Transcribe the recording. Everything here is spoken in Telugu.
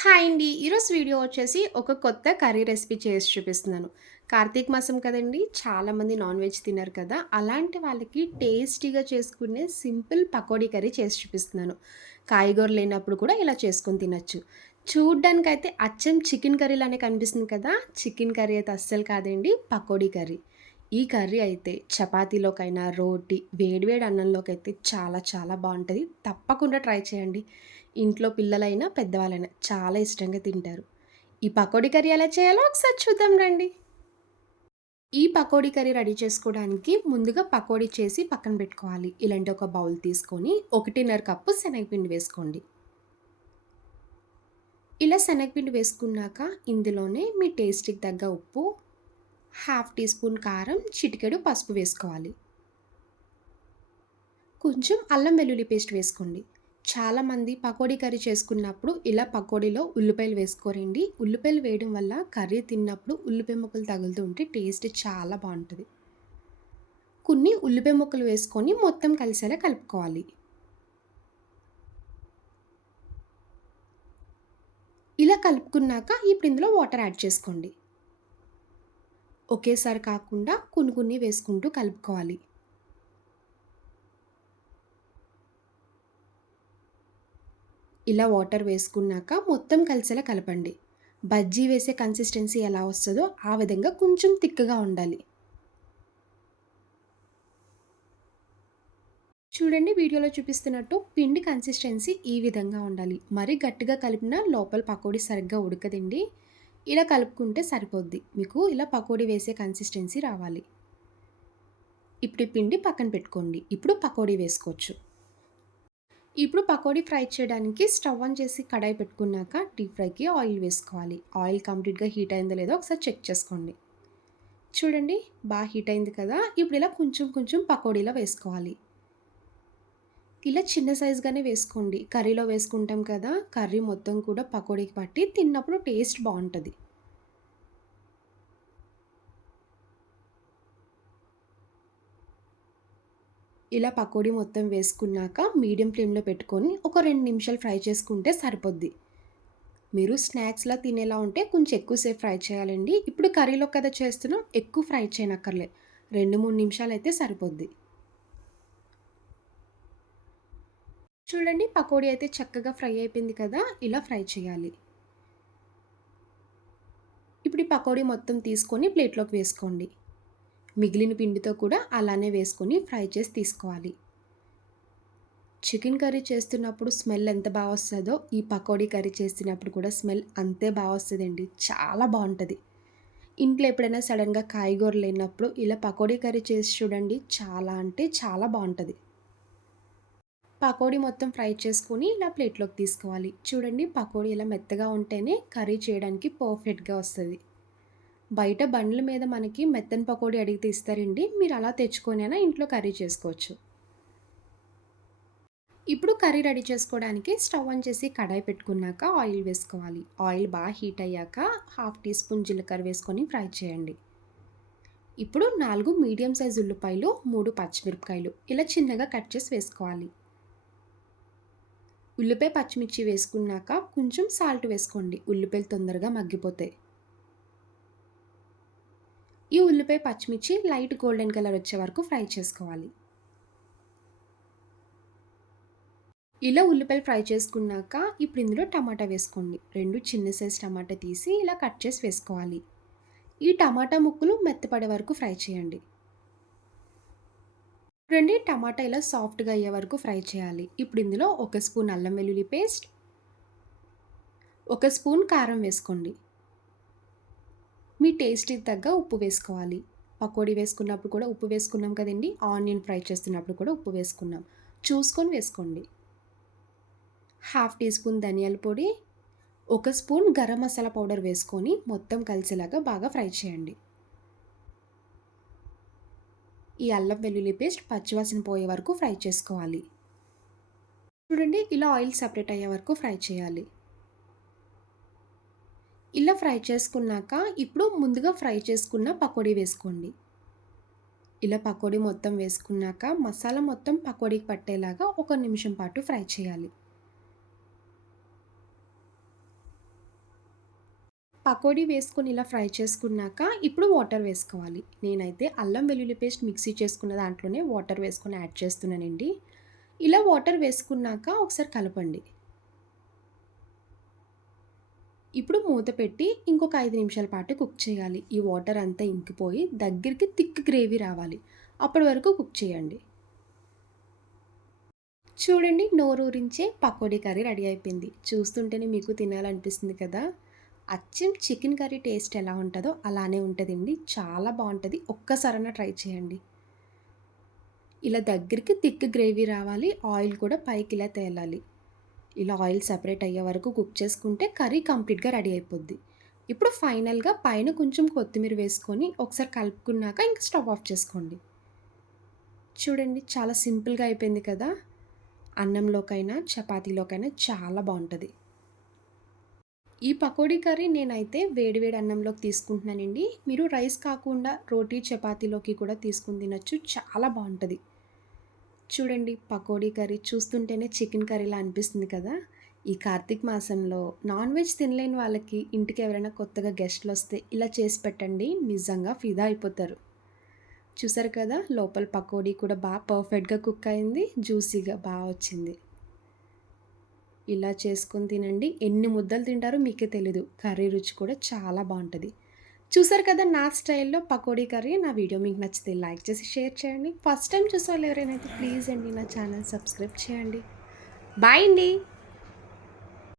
హాయ్ అండి. ఈరోజు వీడియో వచ్చేసి ఒక కొత్త కర్రీ రెసిపీ చేసి చూపిస్తున్నాను. కార్తీక మాసం కదండీ! చాలామంది నాన్ వెజ్ తినరు కదా! అలాంటి వాళ్ళకి టేస్టీగా చేసుకునే సింపుల్ పకోడీ కర్రీ చేసి చూపిస్తున్నాను. కాయగూరలు లేనప్పుడు కూడా ఇలా చేసుకొని తినచ్చు చూడ్డానికైతే అచ్చం చికెన్ కర్రీలానే కనిపిస్తుంది కదా! చికెన్ కర్రీ అయితే అస్సలు కాదండి. పకోడీ కర్రీ. ఈ కర్రీ అయితే చపాతీలోకైనా, రోటీ, వేడివేడి అన్నంలోకి అన్నంలోకైతే చాలా చాలా బాగుంటుంది తప్పకుండా ట్రై చేయండి. ఇంట్లో పిల్లలైనా, పెద్దవాళ్ళైనా చాలా ఇష్టంగా తింటారు. ఈ పకోడీ కర్రీ ఎలా చేయాలో ఒకసారి చూద్దాం రండి. ఈ పకోడీ కర్రీ రెడీ చేసుకోవడానికి ముందుగా పకోడీ చేసి పక్కన పెట్టుకోవాలి. ఇలాంటి ఒక బౌల్ తీసుకొని 1:30 కప్పు శనగపిండి వేసుకోండి. ఇలా శనగపిండి వేసుకున్నాక ఇందులోనే మీ టేస్ట్‌కి తగ్గ ఉప్పు, హాఫ్ టీ స్పూన్ కారం, చిటికెడు పసుపు వేసుకోవాలి. కొంచెం అల్లం వెల్లుల్లి పేస్ట్ వేసుకోండి. చాలామంది పకోడీ కర్రీ చేసుకున్నప్పుడు ఇలా పకోడీలో ఉల్లిపాయలు వేసుకోరండి. ఉల్లిపాయలు వేయడం వల్ల కర్రీ తిన్నప్పుడు ఉల్లిపాయ ముక్కలు తగులుతూ ఉంటే టేస్ట్ చాలా బాగుంటుంది కొన్ని ఉల్లిపాయ ముక్కలు వేసుకొని మొత్తం కలిసేలా కలుపుకోవాలి. ఇలా కలుపుకున్నాక ఇప్పుడు ఇందులో వాటర్ యాడ్ చేసుకోండి. ఒకేసారి కాకుండా కొన్ని కొన్ని వేసుకుంటూ కలుపుకోవాలి. ఇలా వాటర్ వేసుకున్నాక మొత్తం కలిసేలా కలపండి. బజ్జీ వేసే కన్సిస్టెన్సీ ఎలా వస్తుందో ఆ విధంగా కొంచెం తిక్కగా ఉండాలి. చూడండి వీడియోలో చూపిస్తున్నట్టు పిండి కన్సిస్టెన్సీ ఈ విధంగా ఉండాలి. మరీ గట్టిగా కలిపినా లోపల పకోడీ సరిగ్గా ఉడకదండి. ఇలా కలుపుకుంటే సరిపోద్ది. మీకు ఇలా పకోడీ వేసే కన్సిస్టెన్సీ రావాలి. ఇప్పుడు పిండి పక్కన పెట్టుకోండి. ఇప్పుడు పకోడీ వేసుకోవచ్చు. ఇప్పుడు పకోడీ ఫ్రై చేయడానికి స్టవ్ ఆన్ చేసి కడాయి పెట్టుకున్నాక డీప్ ఫ్రైకి ఆయిల్ వేసుకోవాలి. ఆయిల్ కంప్లీట్‌గా హీట్ అయిందో లేదో ఒకసారి చెక్ చేసుకోండి. చూడండి బాగా హీట్ అయింది కదా! ఇప్పుడు ఇలా కొంచెం కొంచెం పకోడీలో వేసుకోవాలి. ఇలా చిన్న సైజ్‌గానే వేసుకోండి. కర్రీలో వేసుకుంటాం కదా! కర్రీ మొత్తం కూడా పకోడీకి పట్టి తిన్నప్పుడు టేస్ట్ బాగుంటుంది ఇలా పకోడీ మొత్తం వేసుకున్నాక మీడియం ఫ్లేమ్‌లో పెట్టుకొని ఒక రెండు నిమిషాలు ఫ్రై చేసుకుంటే సరిపోద్ది. మీరు స్నాక్స్‌లా తినేలా ఉంటే కొంచెం ఎక్కువసేపు ఫ్రై చేయాలండి. ఇప్పుడు కర్రీలో కదా చేస్తున్నాం ఎక్కువ ఫ్రై చేయనక్కర్లే. 2, 3 నిమిషాలైతే సరిపోద్ది. చూడండి పకోడీ అయితే చక్కగా ఫ్రై అయిపోయింది కదా! ఇలా ఫ్రై చేయాలి. ఇప్పుడు ఈ పకోడీ మొత్తం తీసుకొని ప్లేట్‌లోకి వేసుకోండి. మిగిలిన పిండితో కూడా అలానే వేసుకొని ఫ్రై చేసి తీసుకోవాలి. చికెన్ కర్రీ చేస్తున్నప్పుడు స్మెల్ ఎంత బాగా వస్తుందో ఈ పకోడీ కర్రీ చేసినప్పుడు కూడా స్మెల్ అంతే బాగా వస్తుందండి చాలా బాగుంటుంది ఇంట్లో ఎప్పుడైనా సడన్గా కాయగూరలు లేనప్పుడు ఇలా పకోడీ కర్రీ చేసి చూడండి. చాలా అంటే చాలా బాగుంటుంది పకోడీ మొత్తం ఫ్రై చేసుకొని ఇలా ప్లేట్‌లోకి తీసుకోవాలి. చూడండి పకోడీ ఇలా మెత్తగా ఉంటేనే కర్రీ చేయడానికి పర్ఫెక్ట్‌గా వస్తుంది బయట బండ్ల మీద మనకి మెత్తని పకోడీ అడిగితే ఇస్తారండి. మీరు అలా తెచ్చుకొనైనా ఇంట్లో కర్రీ చేసుకోవచ్చు. ఇప్పుడు కర్రీ రెడీ చేసుకోవడానికి స్టవ్ ఆన్ చేసి కడాయి పెట్టుకున్నాక ఆయిల్ వేసుకోవాలి. ఆయిల్ బాగా హీట్ అయ్యాక హాఫ్ టీ స్పూన్ జీలకర్ర వేసుకొని ఫ్రై చేయండి. ఇప్పుడు నాలుగు మీడియం సైజ్ ఉల్లిపాయలు, మూడు పచ్చిమిరపకాయలు ఇలా చిన్నగా కట్ చేసి వేసుకోవాలి. ఉల్లిపాయ, పచ్చిమిర్చి వేసుకున్నాక కొంచెం సాల్ట్ వేసుకోండి. ఉల్లిపాయలు తొందరగా మగ్గిపోతాయి. ఈ ఉల్లిపాయ, పచ్చిమిర్చి లైట్ గోల్డెన్ కలర్ వచ్చే వరకు ఫ్రై చేసుకోవాలి. ఇలా ఉల్లిపాయలు ఫ్రై చేసుకున్నాక ఇప్పుడు ఇందులో టమాటా వేసుకోండి. రెండు చిన్న సైజ్ టమాటా తీసి ఇలా కట్ చేసి వేసుకోవాలి. ఈ టమాటా ముక్కలు మెత్తపడే వరకు ఫ్రై చేయండి. రెండు టమాటా ఇలా సాఫ్ట్‌గా అయ్యే వరకు ఫ్రై చేయాలి. ఇప్పుడు ఇందులో ఒక స్పూన్ అల్లం వెల్లుల్లి పేస్ట్, ఒక స్పూన్ కారం వేసుకోండి. మీ టేస్ట్‌కి తగ్గ ఉప్పు వేసుకోవాలి. పకోడీ వేసుకున్నప్పుడు కూడా ఉప్పు వేసుకున్నాం కదండి ఆనియన్ ఫ్రై చేస్తున్నప్పుడు కూడా ఉప్పు వేసుకున్నాం. చూసుకొని వేసుకోండి. హాఫ్ టీ స్పూన్ ధనియాల పొడి, ఒక స్పూన్ గరం మసాలా పౌడర్ వేసుకొని మొత్తం కలిసేలాగా బాగా ఫ్రై చేయండి. ఈ అల్లం వెల్లుల్లి పేస్ట్ పచ్చివాసన పోయే వరకు ఫ్రై చేసుకోవాలి. చూడండి ఇలా ఆయిల్ సపరేట్ అయ్యే వరకు ఫ్రై చేయాలి. ఇలా ఫ్రై చేసుకున్నాక ఇప్పుడు ముందుగా ఫ్రై చేసుకున్న పకోడీ వేసుకోండి. ఇలా పకోడీ మొత్తం వేసుకున్నాక మసాలా మొత్తం పకోడీకి పట్టేలాగా ఒక నిమిషం పాటు ఫ్రై చేయాలి. పకోడీ వేసుకొని ఇలా ఫ్రై చేసుకున్నాక ఇప్పుడు వాటర్ వేసుకోవాలి. నేనైతే అల్లం వెల్లుల్లి పేస్ట్ మిక్సీ చేసుకున్న దాంట్లోనే వాటర్ వేసుకొని యాడ్ చేస్తున్నానండి. ఇలా వాటర్ వేసుకున్నాక ఒకసారి కలపండి. ఇప్పుడు మూత పెట్టి ఇంకొక ఐదు నిమిషాల పాటు కుక్ చేయాలి. ఈ వాటర్ అంతా ఇంకిపోయి దగ్గరికి థిక్ గ్రేవీ రావాలి. అప్పటి వరకు కుక్ చేయండి. చూడండి నోరూరించే పకోడీ కర్రీ రెడీ అయిపోయింది. చూస్తుంటేనే మీకు తినాలనిపిస్తుంది కదా! అచ్చం చికెన్ కర్రీ టేస్ట్ ఎలా ఉంటుందో అలానే ఉంటుందండి చాలా బాగుంటుంది ఒక్కసారైనా ట్రై చేయండి. ఇలా దగ్గరికి థిక్ గ్రేవీ రావాలి. ఆయిల్ కూడా పైకి ఇలా తేలాలి. ఇలా ఆయిల్ సెపరేట్ అయ్యే వరకు కుక్ చేసుకుంటే కర్రీ కంప్లీట్‌గా రెడీ అయిపోద్ది. ఇప్పుడు ఫైనల్‌గా పైన కొంచెం కొత్తిమీర వేసుకొని ఒకసారి కలుపుకున్నాక ఇంక స్టవ్ ఆఫ్ చేసుకోండి. చూడండి చాలా సింపుల్‌గా అయిపోయింది కదా! అన్నంలోకైనా, చపాతీలోకైనా చాలా బాగుంటుంది ఈ పకోడీ కర్రీ నేనైతే వేడివేడి అన్నంలోకి తీసుకుంటున్నానండి. మీరు రైస్ కాకుండా రోటీ, చపాతీలోకి కూడా తీసుకుని తినొచ్చు. చాలా బాగుంటుంది చూడండి పకోడీ కర్రీ చూస్తుంటేనే చికెన్ కర్రీలా అనిపిస్తుంది కదా! ఈ కార్తీక మాసంలో నాన్ వెజ్ తినలేని వాళ్ళకి ఇంటికి ఎవరైనా కొత్తగా గెస్ట్లు వస్తే ఇలా చేసి పెట్టండి. నిజంగా ఫిదా అయిపోతారు. చూసారు కదా! లోపల పకోడీ కూడా బాగా పర్ఫెక్ట్‌గా కుక్ అయింది. జ్యూసీగా బాగా వచ్చింది. ఇలా చేసుకొని తినండి. ఎన్ని ముద్దలు తింటారో మీకే తెలీదు. కర్రీ రుచి కూడా చాలా బాగుంటుంది చూసారు కదా నా స్టైల్‌లో పకోడీ కర్రీ. నా వీడియో మీకు నచ్చితే లైక్ చేసి, షేర్ చేయండి. ఫస్ట్ టైం చూసే వాళ్ళు ఎవరైనా అయితే ప్లీజ్ అండి నా ఛానల్ సబ్స్క్రైబ్ చేయండి. బాయ్ అండి.